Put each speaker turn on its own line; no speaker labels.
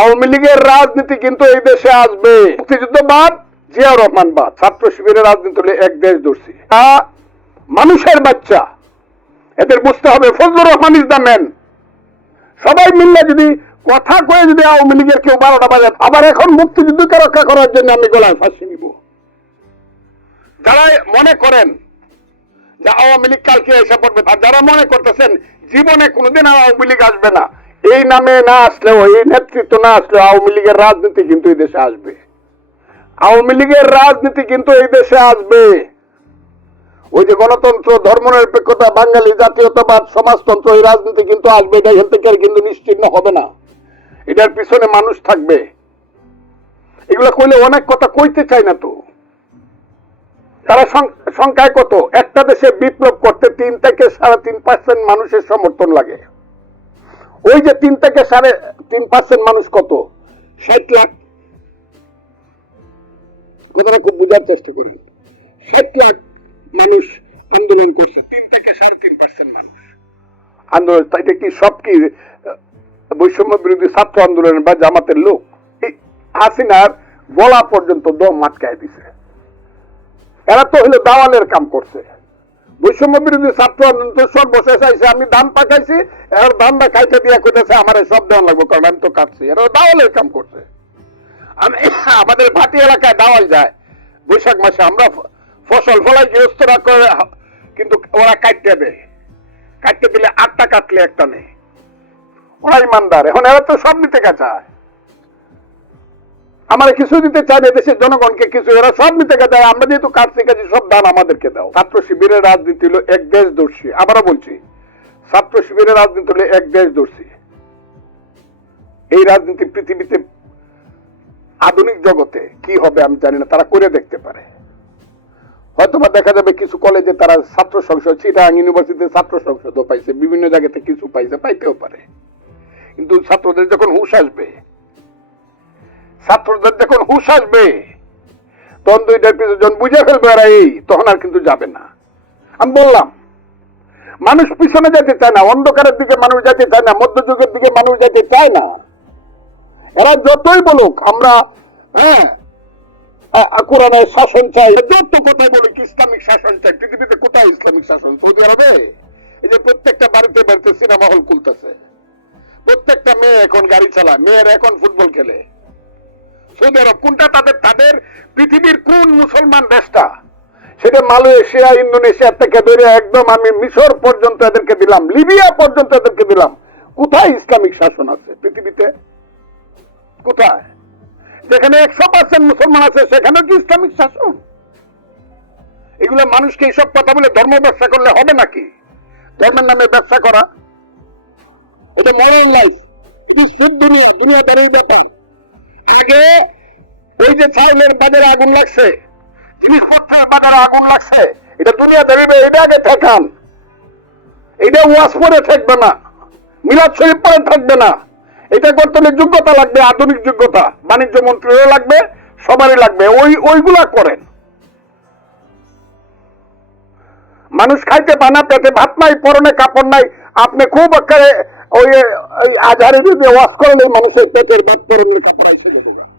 আওয়ামী লীগের রাজনীতি কিন্তু এই দেশে আসবে। মুক্তিযুদ্ধ বাদ জিয়া রহমান বাদ। ছাত্র শিবিরের রাজনীতি হলে এক দেশ দর্শী তা মানুষের বাচ্চা, এদের বুঝতে হবে Fazlur Rahman is the man সবাই মিললে যদি কথা কয়ে যদি আওয়ামী লীগের কেউ বারোটা বাজে আবার এখন মুক্তিযুদ্ধকে রক্ষা করার জন্য আমি গলায় ফাঁসি নিব। যারা মনে করেন যে আওয়ামী লীগ কালকে এসে পড়বে আর যারা মনে করতেছেন, জীবনে কোনোদিন আওয়ামী লীগ আসবে না। এই নামে না আসলেও, এই নেতৃত্ব না আসলেও আওয়ামী লীগের রাজনীতি কিন্তু এই দেশে আসবে। আওয়ামী লীগের রাজনীতি কিন্তু এই দেশে আসবে। ওই যে গণতন্ত্র, ধর্মনিরপেক্ষতা, বাঙালি জাতীয়তাবাদ, সমাজতন্ত্র, এই রাজনীতি কিন্তু আসবে, এটা এখান থেকে কিন্তু নিশ্চিন্ন হবে না। এটার পিছনে মানুষ থাকবে। এগুলো কইলে অনেক কথা কইতে চায় না তো। তারা সংখ্যায় কত? একটা দেশে বিপ্লব করতে তিন থেকে সাড়ে তিন পার্সেন্ট মানুষের সমর্থন লাগে। ওই যে তিন থেকে সাড়ে তিন পার্সেন্ট মানুষ কত? ষাট লাখ। কথাটা খুব বোঝার চেষ্টা করেন। ষাট লাখ মানুষ আন্দোলন করছে, তিন থেকে সাড়ে তিন পার্সেন্ট মানুষ। আন্দোলন এটা কি সব কি বৈষম্য বিরোধী ছাত্র আন্দোলনের বা জামাতের লোক? হাসিনার গলা পর্যন্ত দম মাটকায় দিছে। এরা তো হলো দাওয়ালের কাম করছে। বৈষম্য বিরোধী ছাত্র আন্দোলন তো সর্বশেষ আইসে আমি ধান পাকাইছি এর ধানটা খাইতে দিয়া কইতেছে, আমার সব দেওয়া লাগবে, কারণ আমি তো কাটছি। এরা দাওয়ালের কাম করছে। আমি আমাদের ভাটি এলাকায় দাওয়াল যায়। বৈশাখ মাসে আমরা ফসল ফলাই গৃহস্থরা করে কিন্তু ওরা কাটতে দেয়। কাটতে দিলে আটটা কাটলে একটা নেই। ওরা ইমানদার। এখন এরা তো সব নিতে চায় আমার কিছু দিতে চায় না, দেশের জনগণকে কিছু এরা সব নিতে চায় আমরা যেহেতু কাটছি কাছে সব দান আমাদেরকে দাও। ছাত্র শিবিরের রাজনীতি হলো এক দেশ দর্শী আবারও বলছি, ছাত্র শিবিরের রাজনীতি হলো এক দেশ দর্শী এই রাজনীতি পৃথিবীতে আধুনিক জগতে কি হবে আমি জানি না, তারা করে দেখতে পারে। হয়তোবা দেখা যাবে কিছু কলেজে তারা ছাত্র সংসদ চিটাং ইউনিভার্সিটিতে ছাত্র সংসদও পাইছে, বিভিন্ন জায়গাতে কিছু পাইছে, পাইতেও পারে। কিন্তু ছাত্রদের যখন হুশ আসবে ছাত্রদের যখন হুশ আসবে, তখন দুইটার পিছনে যখন বুঝে ফেলবে ওরা এই, তখন আর কিন্তু যাবে না। আমি বললাম, মানুষ পিছনে যেতে চায় না, অন্ধকারের দিকে মানুষ যেতে চায় না, মধ্যযুগের দিকে মানুষ যেতে চায় না। এরা যতই বলুক, আমরা হ্যাঁ কোরআনের শাসন চাই। যত কোথায় বলুক, ইসলামিক শাসন চাই, পৃথিবীতে কোথায় ইসলামিক শাসন? সৌদি আরবে? এই যে প্রত্যেকটা বাড়িতে বাড়িতে সিনেমা হল খুলতেছে। প্রত্যেকটা মেয়ে এখন গাড়ি চালায়, মেয়েরা এখন ফুটবল খেলে। সৌদি আরব কোনটা তাদের তাদের পৃথিবীর কোন মুসলমান দেশটা? সেটা মালয়েশিয়া, ইন্দোনেশিয়া থেকে ধরে একদম আমি মিশর পর্যন্ত এদেরকে দিলাম, লিবিয়া পর্যন্ত এদেরকে দিলাম। কোথায় ইসলামিক শাসন আছে পৃথিবীতে? কোথায়? যেখানে একশো পার্সেন্ট মুসলমান আছে, সেখানেও কি ইসলামিক শাসন? এগুলো মানুষকে এইসব কথা বলে ধর্ম ব্যবসা করলে হবে নাকি? ধর্মের নামে ব্যবসা করা? এটা মরাল লাইফ সুদ দুনিয়া দুনিয়াদারি ব্যাপার। আগে ওই যে চাইলের বাজারে আগুন লাগছে। বাজারে আগুন লাগছে? এটা দুনিয়াদারি বে- এটা আগে ঠেকান এটা ওয়াশ পরে থাকবে না। মিলাদ শরীফ পরে থাকবে না। এটা করতে হলে যোগ্যতা লাগবে, আধুনিক যোগ্যতা। বাণিজ্য মন্ত্রীরও লাগবে, সবারই লাগবে। ওই, ওইগুলা করেন। মানুষ খাইতে বানা পেটে ভাত নাই, পরনে কাপড় নাই। আপনি খুব ওই আধারে যদি ওয়াশ করেন ওই মানুষের পেটের ভাত পরনের কাপড় এসে যাবে